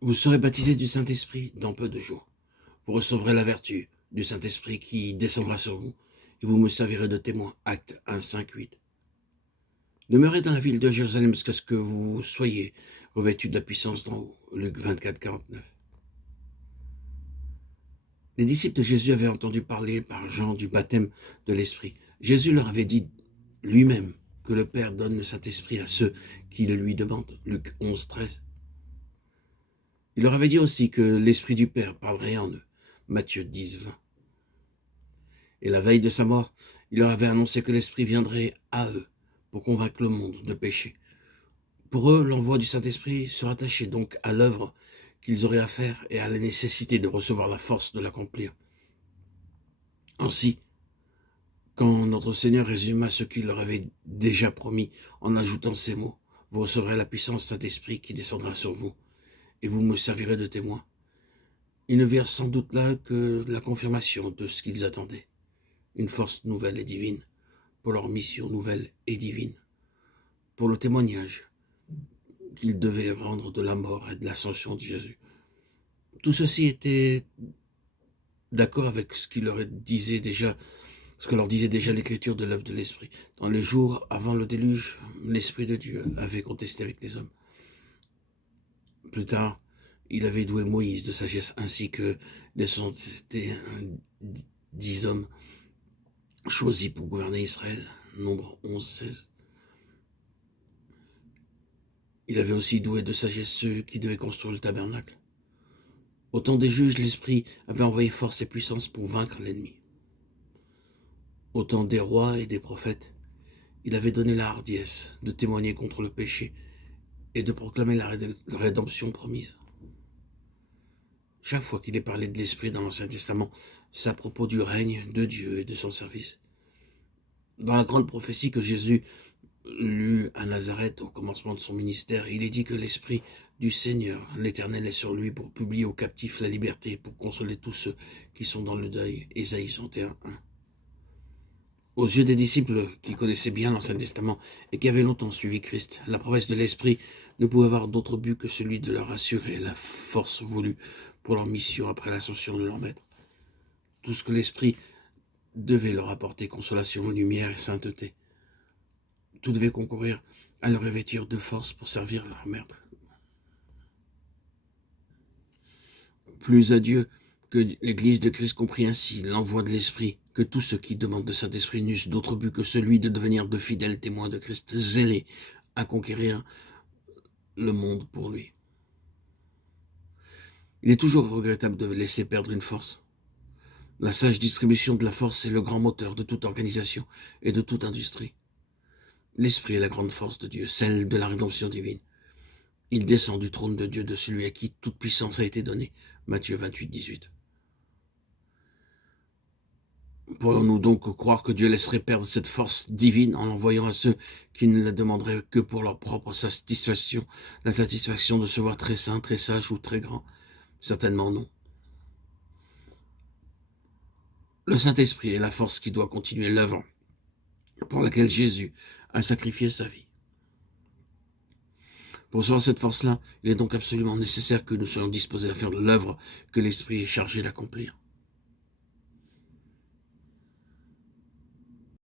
Vous serez baptisés du Saint-Esprit dans peu de jours. Vous recevrez la vertu du Saint-Esprit qui descendra sur vous, et vous me servirez de témoin. Acte 1, 5, 8. Demeurez dans la ville de Jérusalem jusqu'à ce que vous soyez revêtus de la puissance d'en haut. Luc 24, 49. Les disciples de Jésus avaient entendu parler par Jean du baptême de l'Esprit. Jésus leur avait dit lui-même que le Père donne le Saint-Esprit à ceux qui le lui demandent. Luc 11, 13. Il leur avait dit aussi que l'Esprit du Père parlerait en eux. Matthieu 10, 20. Et la veille de sa mort, il leur avait annoncé que l'Esprit viendrait à eux pour convaincre le monde de péché. Pour eux, l'envoi du Saint-Esprit se rattachait donc à l'œuvre qu'ils auraient à faire et à la nécessité de recevoir la force de l'accomplir. Ainsi, quand notre Seigneur résuma ce qu'il leur avait déjà promis en ajoutant ces mots, « Vous recevrez la puissance Saint-Esprit qui descendra sur vous, et vous me servirez de témoin », ils ne virent sans doute là que la confirmation de ce qu'ils attendaient, une force nouvelle et divine, pour leur mission nouvelle et divine, pour le témoignage qu'ils devaient rendre de la mort et de l'ascension de Jésus. Tout ceci était d'accord avec ce qu'il leur disait déjà, ce que leur disait déjà l'écriture de l'œuvre de l'Esprit. Dans les jours avant le déluge, l'Esprit de Dieu avait contesté avec les hommes. Plus tard, il avait doué Moïse de sagesse, ainsi que les 10 hommes choisis pour gouverner Israël, nombre 11, 16. Il avait aussi doué de sagesse ceux qui devaient construire le tabernacle. Au temps des juges, l'Esprit avait envoyé force et puissance pour vaincre l'ennemi. Au temps des rois et des prophètes, il avait donné la hardiesse de témoigner contre le péché et de proclamer la rédemption promise. Chaque fois qu'il est parlé de l'Esprit dans l'Ancien Testament, c'est à propos du règne de Dieu et de son service. Dans la grande prophétie que Jésus lut à Nazareth au commencement de son ministère, il est dit que l'Esprit du Seigneur, l'Éternel, est sur lui pour publier aux captifs la liberté, pour consoler tous ceux qui sont dans le deuil. Ésaïe 61, 1. Aux yeux des disciples qui connaissaient bien l'Ancien Testament et qui avaient longtemps suivi Christ, la promesse de l'Esprit ne pouvait avoir d'autre but que celui de leur assurer la force voulue pour leur mission après l'ascension de leur Maître. Tout ce que l'Esprit devait leur apporter, consolation, lumière et sainteté. Tout devait concourir à leur revêtir de force pour servir leur Maître. Plus à Dieu que l'Église de Christ comprit ainsi l'envoi de l'Esprit, que tous ceux qui demandent le Saint-Esprit n'eussent d'autre but que celui de devenir de fidèles témoins de Christ, zélés à conquérir le monde pour lui. Il est toujours regrettable de laisser perdre une force. La sage distribution de la force est le grand moteur de toute organisation et de toute industrie. L'Esprit est la grande force de Dieu, celle de la rédemption divine. Il descend du trône de Dieu, de celui à qui toute puissance a été donnée. Matthieu 28, 18. Pourrions-nous donc croire que Dieu laisserait perdre cette force divine en l'envoyant à ceux qui ne la demanderaient que pour leur propre satisfaction, la satisfaction de se voir très saint, très sage ou très grand? Certainement non. Le Saint-Esprit est la force qui doit continuer l'œuvre pour laquelle Jésus a sacrifié sa vie. Pour recevoir cette force-là, il est donc absolument nécessaire que nous soyons disposés à faire l'œuvre que l'Esprit est chargé d'accomplir.